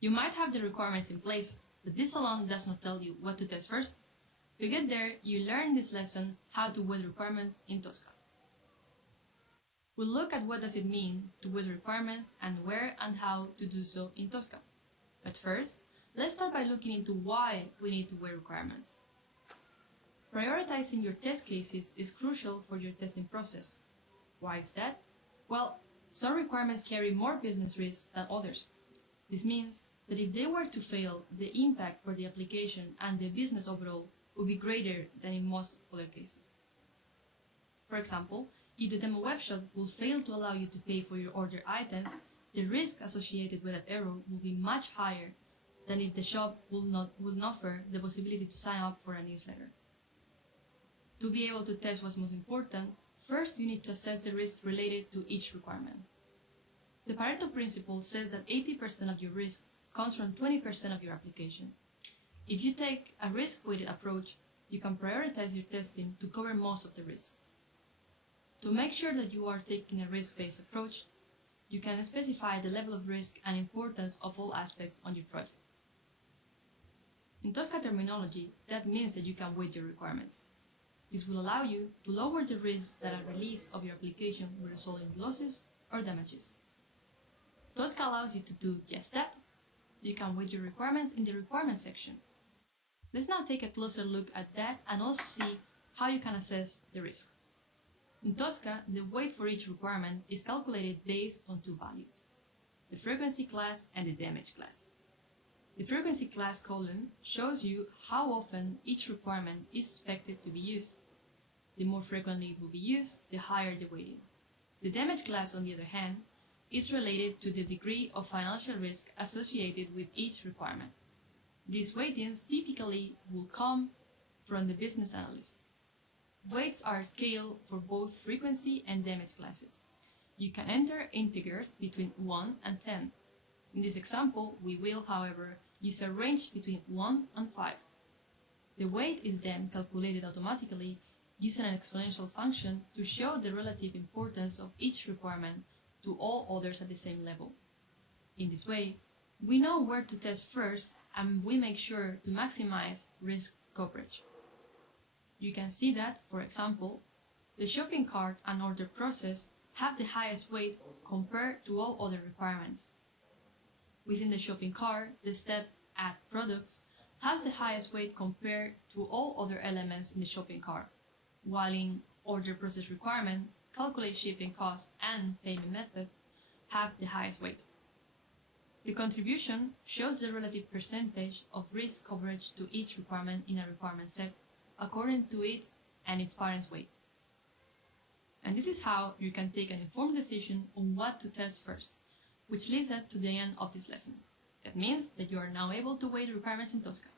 You might have the requirements in place, but this alone does not tell you what to test first. To get there, you learn in this lesson how to weight requirements in Tosca. We'll look at what does it mean to weight requirements and where and how to do so in Tosca. But first, let's start by looking into why we need to weight requirements. Prioritizing your test cases is crucial for your testing process. Why is that? Well, some requirements carry more business risk than others. This means that if they were to fail, the impact for the application and the business overall would be greater than in most other cases. For example, if the demo webshop will fail to allow you to pay for your ordered items, the risk associated with that error will be much higher than if the shop will offer the possibility to sign up for a newsletter. To be able to test what's most important, first you need to assess the risk related to each requirement. The Pareto principle says that 80% of your risk comes from 20% of your application. If you take a risk-weighted approach, you can prioritize your testing to cover most of the risks. To make sure that you are taking a risk-based approach, you can specify the level of risk and importance of all aspects on your project. In Tosca terminology, that means that you can weight your requirements. This will allow you to lower the risk that a release of your application will result in losses or damages. Tosca allows you to do just that. You can weight your requirements in the requirements section. Let's now take a closer look at that and also see how you can assess the risks. In Tosca, the weight for each requirement is calculated based on two values, the frequency class and the damage class. The frequency class column shows you how often each requirement is expected to be used. The more frequently it will be used, the higher the weighting. The damage class, on the other hand, is related to the degree of financial risk associated with each requirement. These weightings typically will come from the business analyst. Weights are scaled for both frequency and damage classes. You can enter integers between 1 and 10. In this example, we will, however, use a range between 1 and 5. The weight is then calculated automatically using an exponential function to show the relative importance of each requirement to all others at the same level. In this way, we know where to test first and we make sure to maximize risk coverage. You can see that, for example, the shopping cart and order process have the highest weight compared to all other requirements. Within the shopping cart, the step Add Products has the highest weight compared to all other elements in the shopping cart, while in Order Process Requirement, Calculate Shipping Costs and Payment Methods have the highest weight. The contribution shows the relative percentage of risk coverage to each requirement in a requirement set according to its and its parents' weights. And this is how you can take an informed decision on what to test first, which leads us to the end of this lesson. That means that you are now able to weight requirements in Tosca.